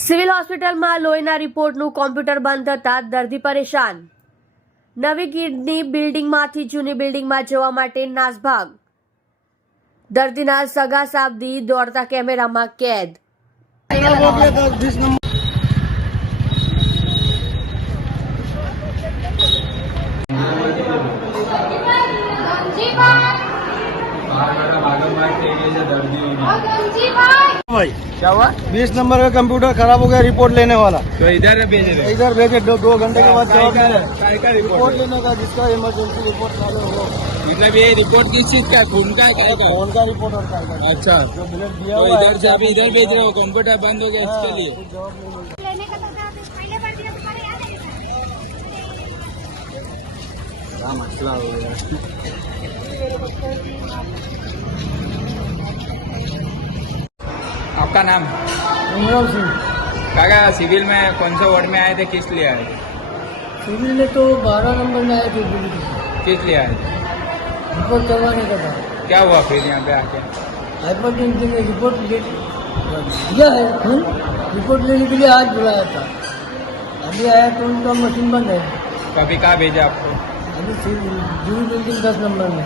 Civil હોસ્પિટલમાં લોહીના રિપોર્ટનું computer બંધ થતા દર્દી પરેશાન. નવી કિડની બિલ્ડિંગમાંથી જૂની બિલ્ડિંગમાં જવા માટે નાસભાગ. દર્દીના સગા સાબદી દોડતા કેમેરામાં કેદ. દર્દીઓની. हो भाई। क्या हुआ? बीस नंबर का कंप्यूटर खराब हो गया रिपोर्ट लेने वाला। तो इधर भेज रहे इधर भेजे दो, दो घंटे के बाद जवाब दे रिपोर्ट लेने का जिसका इमरजेंसी रिपोर्ट चालू हो। मतलब ये रिपोर्ट किस चीज़ का खून का क्या का फ़ोन का रिपोर्ट और का अच्छा। जो ब्लड दिया तो हुआ है। इधर से अभी इधर भेज रहे हो कंप्यूटर बंद हो गया हाँ, इसके लिए लेने का तो तो पहले बार दिया तुम्हारे याद है क्या? मसला हो गया? आपका नाम? इमरान सिंह। काका सिविल में कौन से वार्ड में आए थे? किस लिए आए सिविल में तो बारह नंबर में आए थे किस लिए आए थे? रिपोर्ट करवाने का था। क्या हुआ फिर यहाँ पे आके? हाइपर टेंशन ने रिपोर्ट ले दिया है हम्म? रिपोर्ट लेने के लिए आज बुलाया था। अभी आया तो उनका मशीन बंद है। तो अभी कहाँ भेजा आपको? अभी जूही बिल्डिंग दस नंबर में